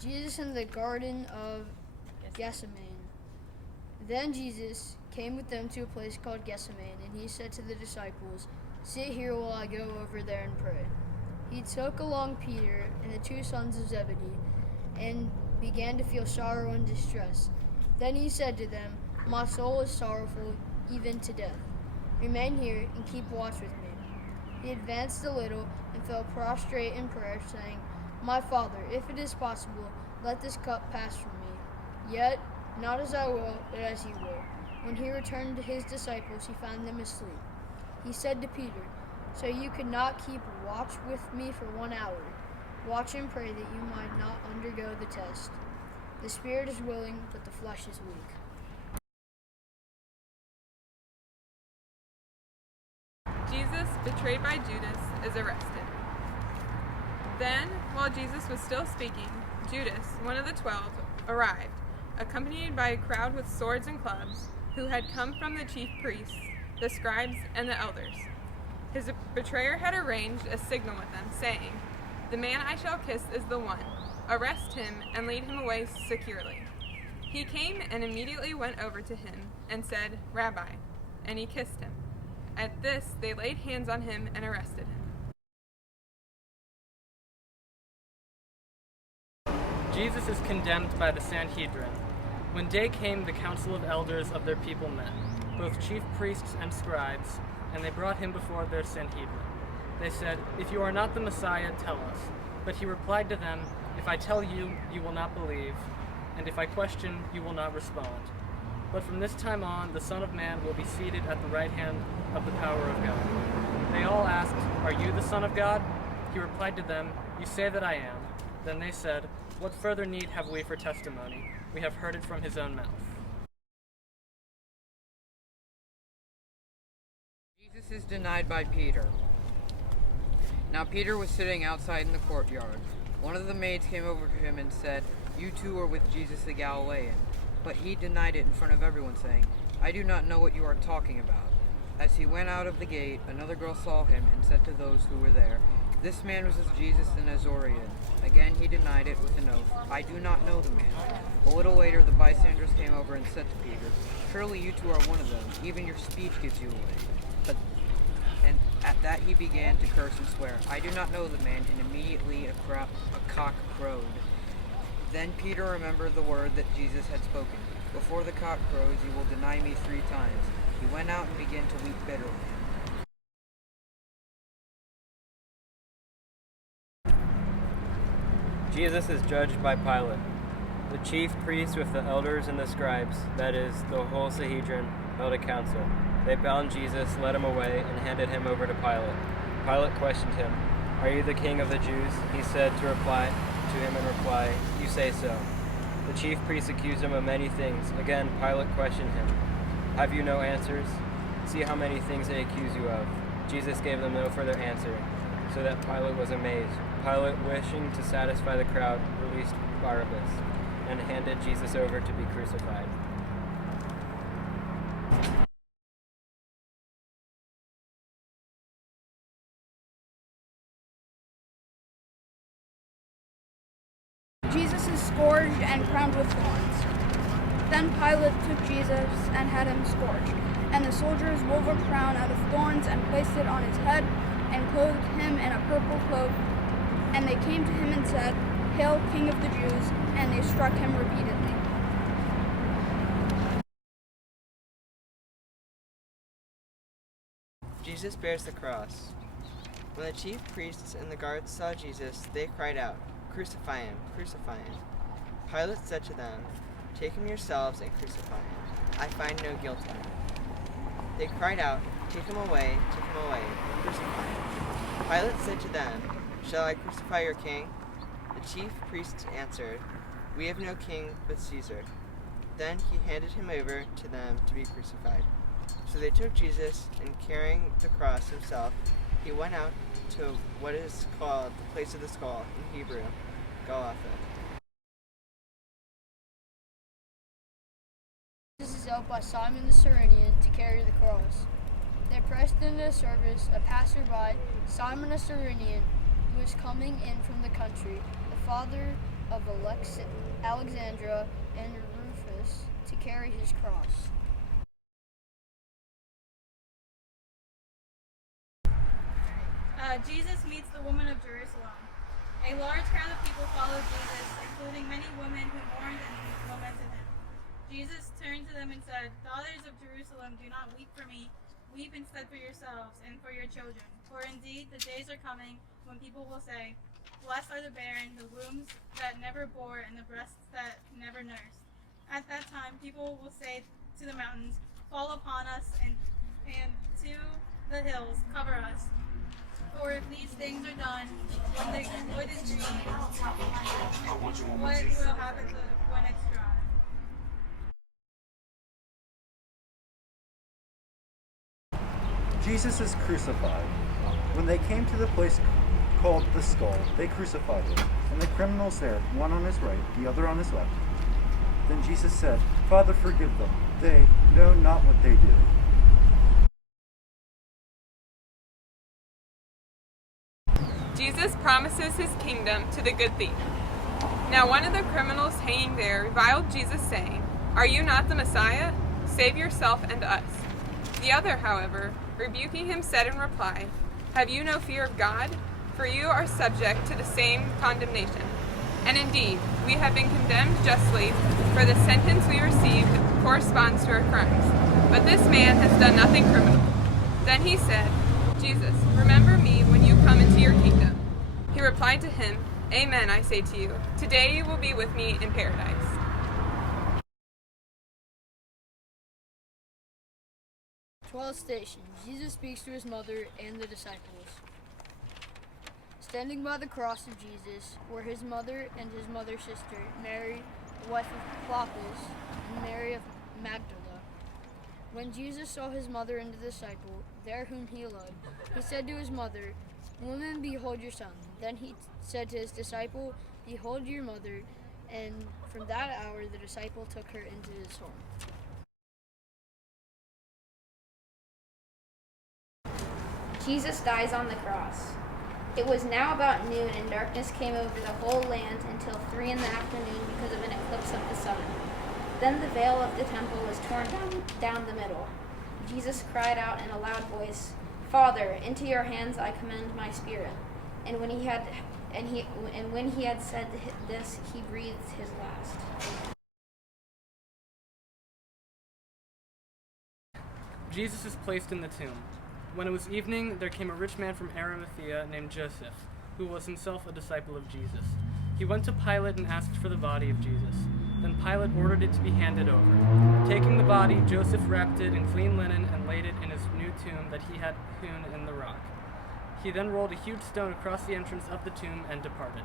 Jesus in the Garden of Gethsemane. Then Jesus came with them to a place called Gethsemane, and he said to the disciples, "Sit here while I go over there and pray." He took along Peter and the two sons of Zebedee, and began to feel sorrow and distress. Then he said to them, "My soul is sorrowful, even to death. Remain here and keep watch with me." He advanced a little and fell prostrate in prayer, saying, "My Father, if it is possible, let this cup pass from me. Yet not as I will, but as you will." When he returned to his disciples, he found them asleep. He said to Peter, "So you could not keep watch with me for 1 hour? Watch and pray that you might not undergo the test. The spirit is willing, but the flesh is weak." Jesus, betrayed by Judas, is arrested. Then, while Jesus was still speaking, Judas, one of the 12, arrived, accompanied by a crowd with swords and clubs, who had come from the chief priests, the scribes, and the elders. His betrayer had arranged a signal with them, saying, "The man I shall kiss is the one. Arrest him and lead him away securely." He came and immediately went over to him and said, "Rabbi," and he kissed him. At this, they laid hands on him and arrested him. Jesus is condemned by the Sanhedrin. When day came, the council of elders of their people met, both chief priests and scribes, and they brought him before their Sanhedrin. They said, "If you are not the Messiah, tell us." But he replied to them, "If I tell you, you will not believe, and if I question, you will not respond. But from this time on, the Son of Man will be seated at the right hand of the power of God." They all asked, "Are you the Son of God?" He replied to them, "You say that I am." Then they said, "What further need have we for testimony? We have heard it from his own mouth." Jesus is denied by Peter. Now Peter was sitting outside in the courtyard. One of the maids came over to him and said, "You too are with Jesus the Galilean." But he denied it in front of everyone, saying, "I do not know what you are talking about." As he went out of the gate, another girl saw him and said to those who were there, "This man was with Jesus the Nazarene." Again he denied it with an oath, "I do not know the man." A little later the bystanders came over and said to Peter, "Surely you two are one of them. Even your speech gives you away." And at that he began to curse and swear, "I do not know the man." And immediately a cock crowed. Then Peter remembered the word that Jesus had spoken, "Before the cock crows, you will deny me 3 times." He went out and began to weep bitterly. Jesus is judged by Pilate. The chief priests with the elders and the scribes, that is, the whole Sanhedrin, held a council. They bound Jesus, led him away, and handed him over to Pilate. Pilate questioned him, "Are you the king of the Jews?" He said to him in reply, "You say so." The chief priests accused him of many things. Again, Pilate questioned him, "Have you no answers? See how many things they accuse you of." Jesus gave them no further answer, so that Pilate was amazed. Pilate, wishing to satisfy the crowd, released Barabbas and handed Jesus over to be crucified. Jesus is scourged and crowned with thorns. Then Pilate took Jesus and had him scourged, and the soldiers wove a crown out of thorns and placed it on his head, and clothed him in a purple cloak. And they came to him and said, "Hail, King of the Jews!" And they struck him repeatedly. Jesus bears the cross. When the chief priests and the guards saw Jesus, they cried out, "Crucify him! Crucify him!" Pilate said to them, "Take him yourselves and crucify him. I find no guilt in him." They cried out, take him away, crucify him." Pilate said to them, "Shall I crucify your king?" The chief priests answered, "We have no king but Caesar." Then he handed him over to them to be crucified. So they took Jesus, and carrying the cross himself, he went out to what is called the place of the skull, in Hebrew, Golgotha. Jesus is helped by Simon the Cyrenian to carry the cross. They pressed into the service a passerby, Simon the Cyrenian, who was coming in from the country. The father of Alexandria and Rufus to carry his cross. Jesus meets the woman of Jerusalem. A large crowd of people followed Jesus, including many women who mourned and lamented him. Jesus turned to them and said, "Daughters of Jerusalem, do not weep for me. Weep instead for yourselves and for your children. For indeed, the days are coming when people will say, 'Blessed are the barren, the wombs that never bore, and the breasts that never nursed.' At that time, people will say to the mountains, 'Fall upon us,' and to the hills, 'Cover us.' For if these things are done when the wood is green, what will happen when it's dry?" Jesus is crucified. When they came to the place called the Skull, they crucified him, and the criminals there, one on his right, the other on his left. Then Jesus said, "Father, forgive them. They know not what they do." Jesus promises his kingdom to the good thief. Now one of the criminals hanging there reviled Jesus, saying, "Are you not the Messiah? Save yourself and us." The other, however, rebuking him, said in reply, "Have you no fear of God? For you are subject to the same condemnation. And indeed, we have been condemned justly, for the sentence we received corresponds to our crimes. But this man has done nothing criminal." Then he said, "Jesus, remember me when you come into your kingdom." He replied to him, "Amen, I say to you, today you will be with me in paradise." Twelfth station. Jesus speaks to his mother and the disciples. Standing by the cross of Jesus were his mother and his mother's sister, Mary, the wife of Clopas, and Mary of Magdala. When Jesus saw his mother and the disciple, there whom he loved, he said to his mother, "Woman, behold your son." Then he said to his disciple, "Behold your mother." And from that hour the disciple took her into his home. Jesus dies on the cross. It was now about noon, and darkness came over the whole land until 3 p.m. because of an eclipse of the sun. Then the veil of the temple was torn down the middle. Jesus cried out in a loud voice, "Father, into your hands I commend my spirit." And when he had said this, he breathed his last. Jesus is placed in the tomb. When it was evening, there came a rich man from Arimathea named Joseph, who was himself a disciple of Jesus. He went to Pilate and asked for the body of Jesus. Then Pilate ordered it to be handed over. Taking the body, Joseph wrapped it in clean linen and laid it in his new tomb that he had hewn in the rock. He then rolled a huge stone across the entrance of the tomb and departed.